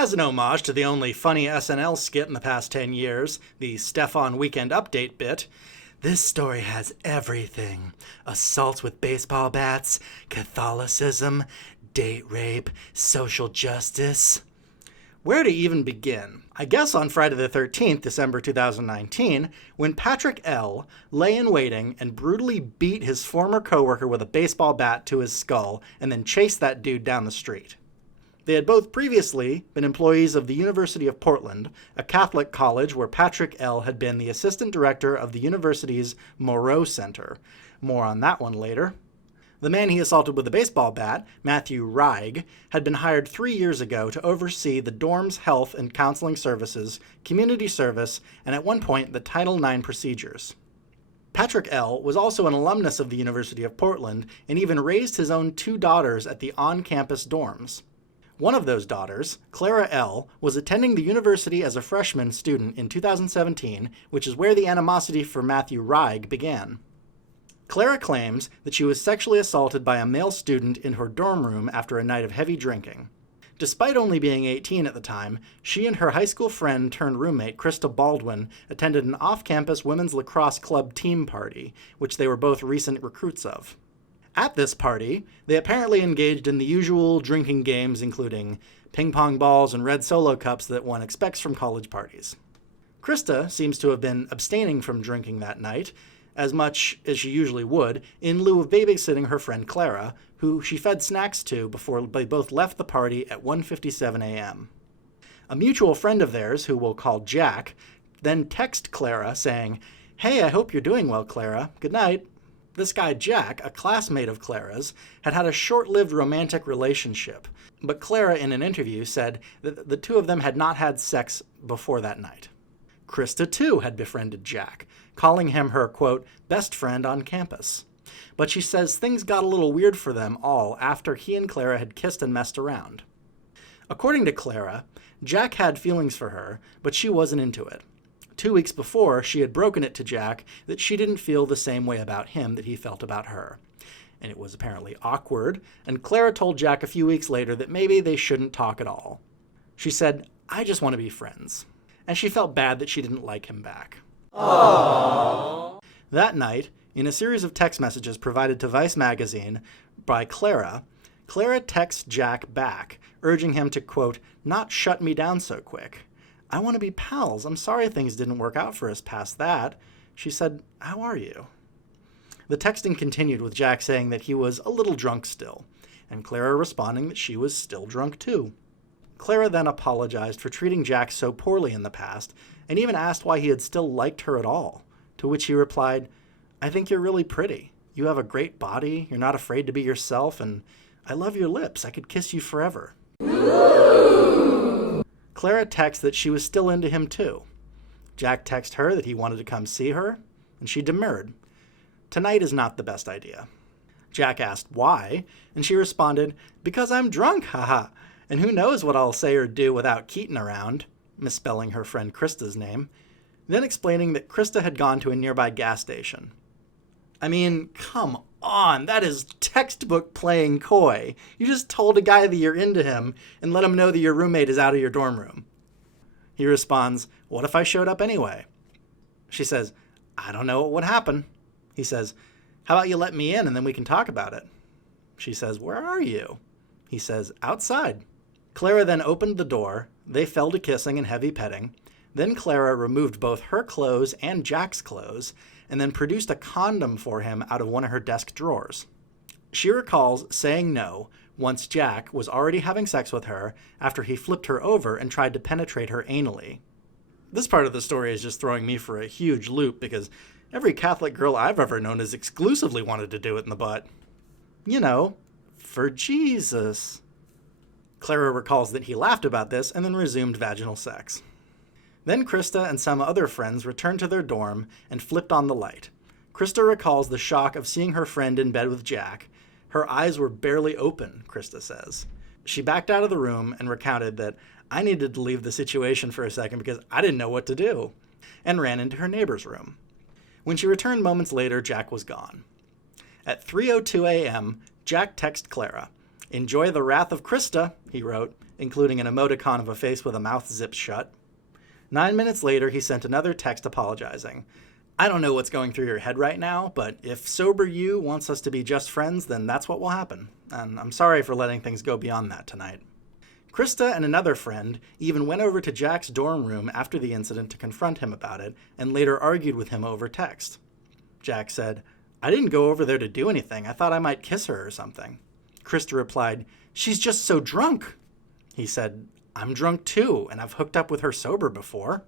As an homage to the only funny SNL skit in the past 10 years, the Stefan Weekend Update bit, this story has everything. Assaults with baseball bats, Catholicism, date rape, social justice. Where to even begin? I guess on Friday the 13th, December 2019, when Patrick L. lay in waiting and brutally beat his former coworker with a baseball bat to his skull and then chased that dude down the street. They had both previously been employees of the University of Portland, a Catholic college where Patrick L. had been the assistant director of the university's MOREAU Center. More on that one later. The man he assaulted with a baseball bat, Matthew Reig, had been hired 3 years ago to oversee the dorm's health and counseling services, community service, and at one point the Title IX procedures. Patrick L. was also an alumnus of the University of Portland and even raised his own 2 daughters at the on-campus dorms. One of those daughters, Clara L., was attending the university as a freshman student in 2017, which is where the animosity for Matthew Reig began. Clara claims that she was sexually assaulted by a male student in her dorm room after a night of heavy drinking. Despite only being 18 at the time, she and her high school friend turned roommate, Krista Baldwin, attended an off-campus women's lacrosse club team party, which they were both recent recruits of. At this party, they apparently engaged in the usual drinking games, including ping pong balls and red Solo cups that one expects from college parties. Krista seems to have been abstaining from drinking that night, as much as she usually would, in lieu of babysitting her friend Clara, who she fed snacks to before they both left the party at 1:57 a.m. A mutual friend of theirs, who we'll call Jack, then texted Clara saying, "Hey, I hope you're doing well, Clara. Good night." This guy Jack, a classmate of Clara's, had had a short-lived romantic relationship, but Clara in an interview said that the two of them had not had sex before that night. Krista too had befriended Jack, calling him her, quote, best friend on campus. But she says things got a little weird for them all after he and Clara had kissed and messed around. According to Clara, Jack had feelings for her, but she wasn't into it. 2 weeks before, she had broken it to Jack that she didn't feel the same way about him that he felt about her. And it was apparently awkward, and Clara told Jack a few weeks later that maybe they shouldn't talk at all. She said, "I just want to be friends." And she felt bad that she didn't like him back. Aww. That night, in a series of text messages provided to Vice magazine by Clara texts Jack back, urging him to, quote, not shut me down so quick. "I want to be pals. I'm sorry things didn't work out for us past that." She said, "How are you?" The texting continued with Jack saying that he was a little drunk still, and Clara responding that she was still drunk too. Clara then apologized for treating Jack so poorly in the past, and even asked why he had still liked her at all, to which he replied, "I think you're really pretty. You have a great body, you're not afraid to be yourself, and I love your lips. I could kiss you forever." Clara texted that she was still into him too. Jack texted her that he wanted to come see her, and she demurred. Tonight is not the best idea. Jack asked why, and she responded, "Because I'm drunk, haha, and who knows what I'll say or do without Keaton around," misspelling her friend Krista's name, then explaining that Krista had gone to a nearby gas station. I mean, come on, that is textbook playing coy. You just told a guy that you're into him and let him know that your roommate is out of your dorm room. He responds, "What if I showed up anyway?" She says, "I don't know what would happen." He says, "How about you let me in and then we can talk about it?" She says, "Where are you?" He says, "Outside." Clara then opened the door. They fell to kissing and heavy petting. Then Clara removed both her clothes and Jack's clothes, and then produced a condom for him out of one of her desk drawers. She recalls saying no once Jack was already having sex with her after he flipped her over and tried to penetrate her anally. This part of the story is just throwing me for a huge loop because every Catholic girl I've ever known has exclusively wanted to do it in the butt. You know, for Jesus. Clara recalls that he laughed about this and then resumed vaginal sex. Then Krista and some other friends returned to their dorm and flipped on the light. Krista recalls the shock of seeing her friend in bed with Jack. Her eyes were barely open, Krista says. She backed out of the room and recounted that I needed to leave the situation for a second because I didn't know what to do, and ran into her neighbor's room. When she returned moments later, Jack was gone. At 3:02 a.m., Jack texted Clara. "Enjoy the wrath of Krista," he wrote, including an emoticon of a face with a mouth zipped shut. 9 minutes later, he sent another text apologizing. I don't know what's going through your head right now, but if sober you wants us to be just friends, then that's what will happen. And I'm sorry for letting things go beyond that tonight. Krista and another friend even went over to Jack's dorm room after the incident to confront him about it, and later argued with him over text. Jack said, I didn't go over there to do anything. I thought I might kiss her or something. Krista replied, she's just so drunk. He said, I'm drunk too, and I've hooked up with her sober before.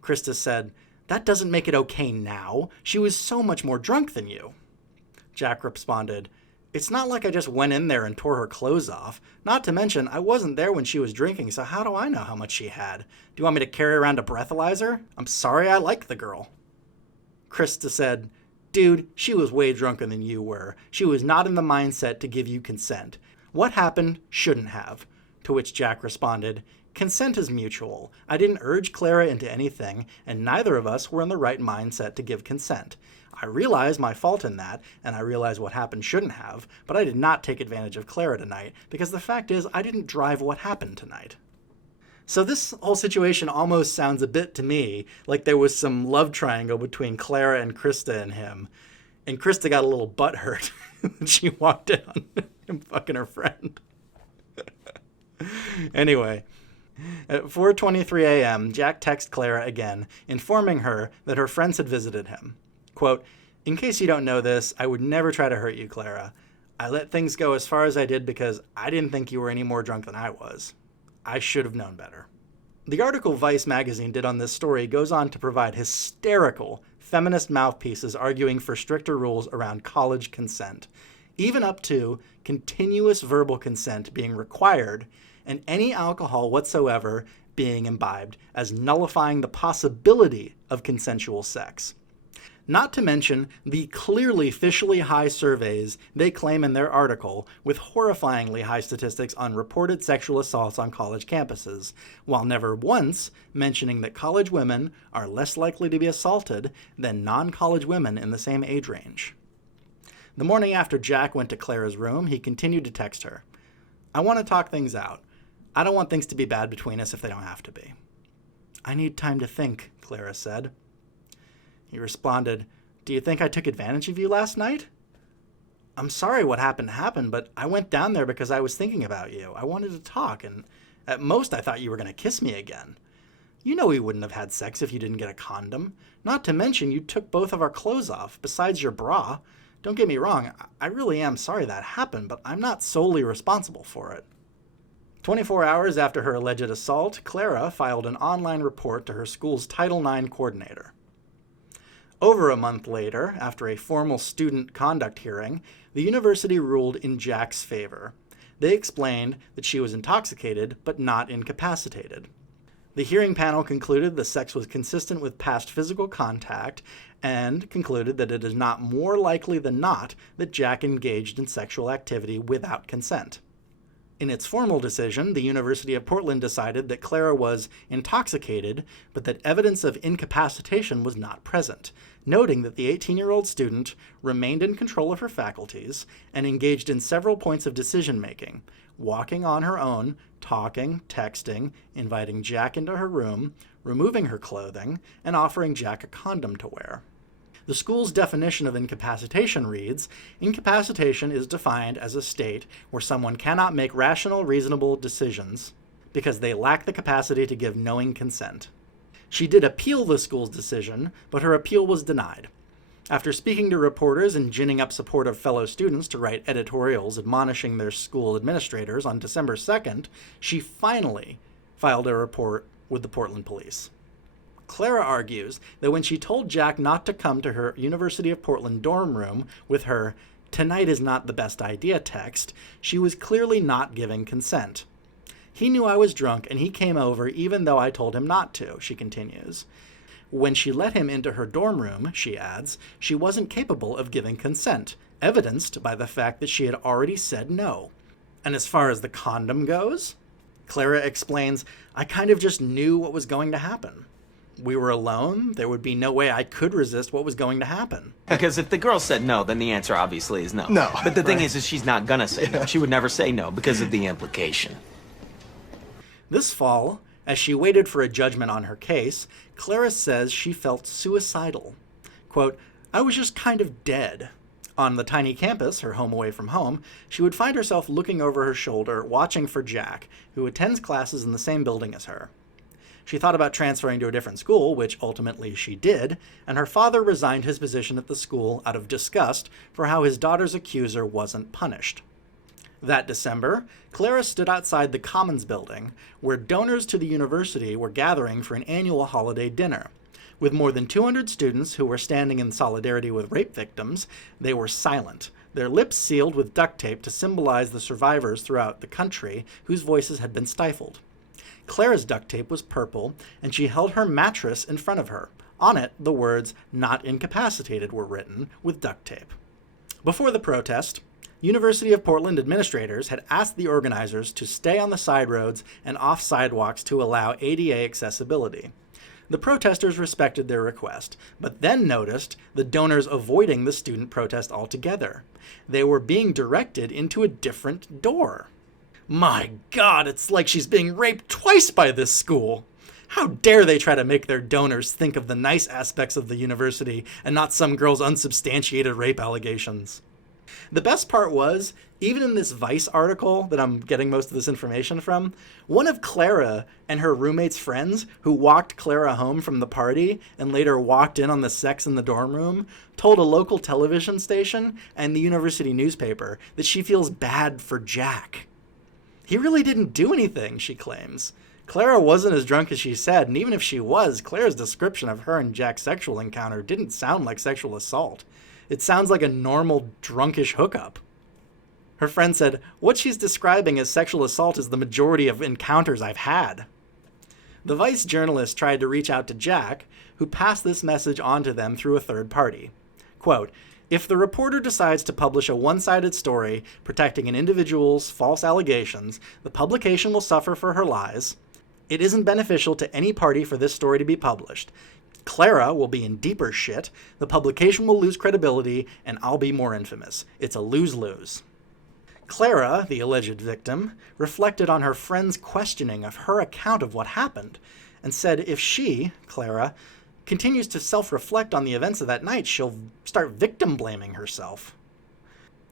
Krista said, that doesn't make it okay now. She was so much more drunk than you. Jack responded, it's not like I just went in there and tore her clothes off. Not to mention, I wasn't there when she was drinking, so how do I know how much she had? Do you want me to carry around a breathalyzer? I'm sorry, I like the girl. Krista said, dude, she was way drunker than you were. She was not in the mindset to give you consent. What happened shouldn't have. To which Jack responded, consent is mutual. I didn't urge Clara into anything, and neither of us were in the right mindset to give consent. I realize my fault in that, and I realize what happened shouldn't have, but I did not take advantage of Clara tonight, because the fact is I didn't drive what happened tonight. So this whole situation almost sounds a bit to me like there was some love triangle between Clara and Krista and him, and Krista got a little butthurt when she walked in on him fucking her friend. Anyway, at 4:23 a.m., Jack texts Clara again, informing her that her friends had visited him. Quote, in case you don't know this, I would never try to hurt you, Clara. I let things go as far as I did because I didn't think you were any more drunk than I was. I should have known better. The article Vice magazine did on this story goes on to provide hysterical feminist mouthpieces arguing for stricter rules around college consent, even up to continuous verbal consent being required and any alcohol whatsoever being imbibed as nullifying the possibility of consensual sex. Not to mention the clearly fiscally high surveys they claim in their article with horrifyingly high statistics on reported sexual assaults on college campuses, while never once mentioning that college women are less likely to be assaulted than non-college women in the same age range. The morning after Jack went to Clara's room, he continued to text her. I want to talk things out. I don't want things to be bad between us if they don't have to be. I need time to think, Clara said. He responded, do you think I took advantage of you last night? I'm sorry what happened, but I went down there because I was thinking about you. I wanted to talk, and at most I thought you were going to kiss me again. You know we wouldn't have had sex if you didn't get a condom. Not to mention you took both of our clothes off, besides your bra. Don't get me wrong, I really am sorry that happened, but I'm not solely responsible for it. 24 hours after her alleged assault, Clara filed an online report to her school's Title IX coordinator. Over a month later, after a formal student conduct hearing, the university ruled in Jack's favor. They explained that she was intoxicated but not incapacitated. The hearing panel concluded the sex was consistent with past physical contact and concluded that it is not more likely than not that Jack engaged in sexual activity without consent. In its formal decision, the University of Portland decided that Clara was intoxicated, but that evidence of incapacitation was not present, noting that the 18-year-old student remained in control of her faculties and engaged in several points of decision-making, walking on her own, talking, texting, inviting Jack into her room, removing her clothing, and offering Jack a condom to wear. The school's definition of incapacitation reads, incapacitation is defined as a state where someone cannot make rational, reasonable decisions because they lack the capacity to give knowing consent. She did appeal the school's decision, but her appeal was denied. After speaking to reporters and ginning up support of fellow students to write editorials admonishing their school administrators on December 2nd, she finally filed a report with the Portland police. Clara argues that when she told Jack not to come to her University of Portland dorm room with her "tonight is not the best idea" text, she was clearly not giving consent. He knew I was drunk and he came over even though I told him not to, she continues. When she let him into her dorm room, she adds, she wasn't capable of giving consent, evidenced by the fact that she had already said no. And as far as the condom goes, Clara explains, I kind of just knew what was going to happen. We were alone. There would be no way I could resist what was going to happen. Because if the girl said no, then the answer obviously is no. No. But the thing is she's not gonna say no. She would never say no because of the implication. This fall, as she waited for a judgment on her case, Clara says she felt suicidal. Quote, "I was just kind of dead." On the tiny campus, her home away from home, she would find herself looking over her shoulder, watching for Jack, who attends classes in the same building as her. She thought about transferring to a different school, which ultimately she did, and her father resigned his position at the school out of disgust for how his daughter's accuser wasn't punished. That December, Clara stood outside the Commons building, where donors to the university were gathering for an annual holiday dinner. With more than 200 students who were standing in solidarity with rape victims, they were silent, their lips sealed with duct tape to symbolize the survivors throughout the country whose voices had been stifled. Clara's duct tape was purple, and she held her mattress in front of her. On it, the words "not incapacitated" were written with duct tape. Before the protest, University of Portland administrators had asked the organizers to stay on the side roads and off sidewalks to allow ADA accessibility. The protesters respected their request, but then noticed the donors avoiding the student protest altogether. They were being directed into a different door. My God, it's like she's being raped twice by this school. How dare they try to make their donors think of the nice aspects of the university and not some girl's unsubstantiated rape allegations. The best part was, even in this Vice article that I'm getting most of this information from, one of Clara and her roommate's friends who walked Clara home from the party and later walked in on the sex in the dorm room told a local television station and the university newspaper that she feels bad for Jack. He really didn't do anything, she claims. Clara wasn't as drunk as she said, and even if she was, Clara's description of her and Jack's sexual encounter didn't sound like sexual assault. It sounds like a normal drunkish hookup. Her friend said, "What she's describing as sexual assault is the majority of encounters I've had." The Vice journalist tried to reach out to Jack, who passed this message on to them through a third party. Quote, "If the reporter decides to publish a one-sided story protecting an individual's false allegations, the publication will suffer for her lies. It isn't beneficial to any party for this story to be published. Clara will be in deeper shit, the publication will lose credibility, and I'll be more infamous. It's a lose-lose." Clara, the alleged victim, reflected on her friend's questioning of her account of what happened, and said if she, Clara, continues to self-reflect on the events of that night, she'll start victim-blaming herself.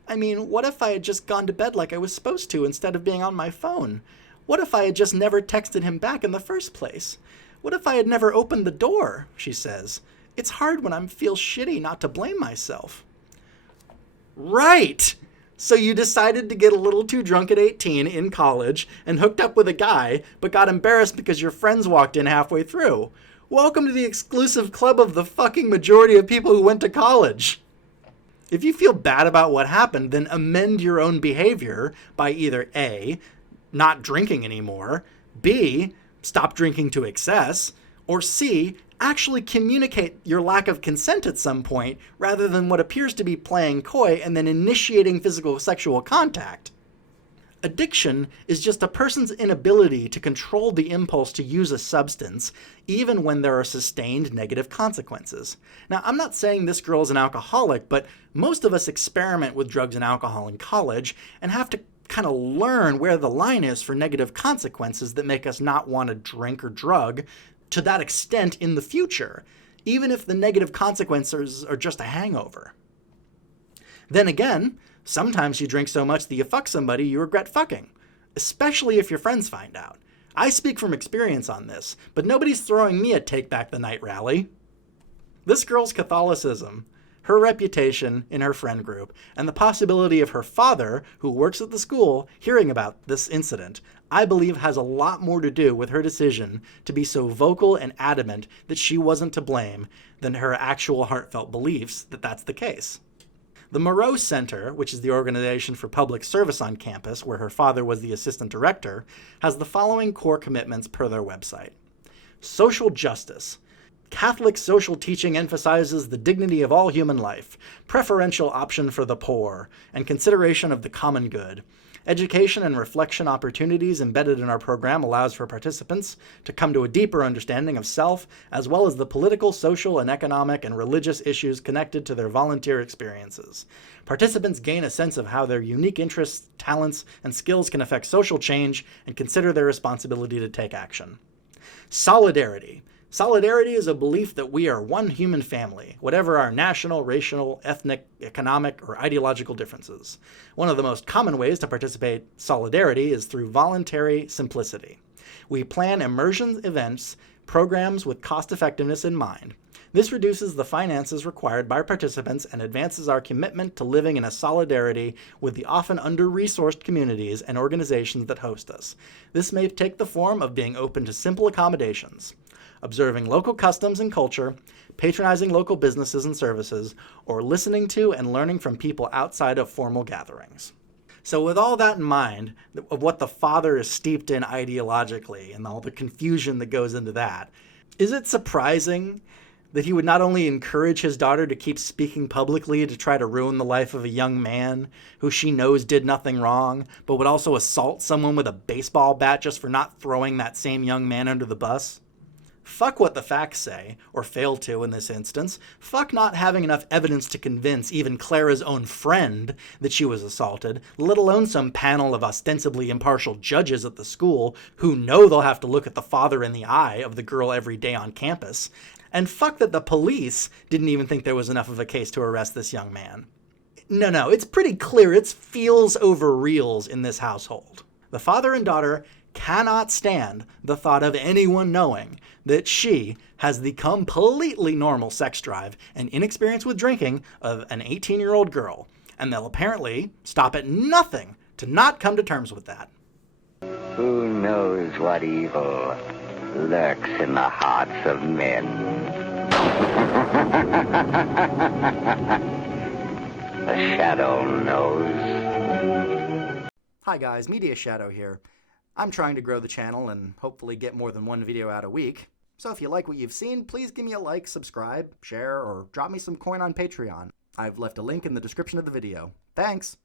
"I mean, what if I had just gone to bed like I was supposed to instead of being on my phone? What if I had just never texted him back in the first place? What if I had never opened the door?" she says. "It's hard when I feel shitty not to blame myself." Right! So you decided to get a little too drunk at 18 in college and hooked up with a guy, but got embarrassed because your friends walked in halfway through. Welcome to the exclusive club of the fucking majority of people who went to college. If you feel bad about what happened, then amend your own behavior by either A, not drinking anymore, B, stop drinking to excess, or C, actually communicate your lack of consent at some point rather than what appears to be playing coy and then initiating physical sexual contact. Addiction is just a person's inability to control the impulse to use a substance, even when there are sustained negative consequences. Now, I'm not saying this girl is an alcoholic, but most of us experiment with drugs and alcohol in college and have to kind of learn where the line is for negative consequences that make us not want to drink or drug to that extent in the future, even if the negative consequences are just a hangover. Then again, sometimes you drink so much that you fuck somebody you regret fucking, especially if your friends find out. I speak from experience on this, but nobody's throwing me a Take Back the Night rally. This girl's Catholicism, her reputation in her friend group, and the possibility of her father, who works at the school, hearing about this incident, I believe has a lot more to do with her decision to be so vocal and adamant that she wasn't to blame than her actual heartfelt beliefs that that's the case. The MOREAU Center, which is the organization for public service on campus, where her father was the assistant director, has the following core commitments per their website. Social justice. Catholic social teaching emphasizes the dignity of all human life, preferential option for the poor, and consideration of the common good. Education and reflection opportunities embedded in our program allows for participants to come to a deeper understanding of self, as well as the political, social, and economic and religious issues connected to their volunteer experiences. Participants gain a sense of how their unique interests, talents, and skills can affect social change and consider their responsibility to take action. Solidarity. Solidarity is a belief that we are one human family, whatever our national, racial, ethnic, economic, or ideological differences. One of the most common ways to participate solidarity is through voluntary simplicity. We plan immersion events, programs with cost effectiveness in mind. This reduces the finances required by participants and advances our commitment to living in a solidarity with the often under-resourced communities and organizations that host us. This may take the form of being open to simple accommodations, observing local customs and culture, patronizing local businesses and services, or listening to and learning from people outside of formal gatherings. So with all that in mind, of what the father is steeped in ideologically and all the confusion that goes into that, is it surprising that he would not only encourage his daughter to keep speaking publicly to try to ruin the life of a young man who she knows did nothing wrong, but would also assault someone with a baseball bat just for not throwing that same young man under the bus? Fuck what the facts say, or fail to in this instance. Fuck not having enough evidence to convince even Clara's own friend that she was assaulted, let alone some panel of ostensibly impartial judges at the school who know they'll have to look at the father in the eye of the girl every day on campus. And fuck that the police didn't even think there was enough of a case to arrest this young man. No, it's pretty clear it's feels over reals in this household. The father and daughter cannot stand the thought of anyone knowing that she has the completely normal sex drive and inexperience with drinking of an 18-year-old girl, and they'll apparently stop at nothing to not come to terms with that. Who knows what evil lurks in the hearts of men? The shadow knows. Hi guys, Media Shadow here. I'm trying to grow the channel and hopefully get more than one video out a week. So if you like what you've seen, please give me a like, subscribe, share, or drop me some coin on Patreon. I've left a link in the description of the video. Thanks!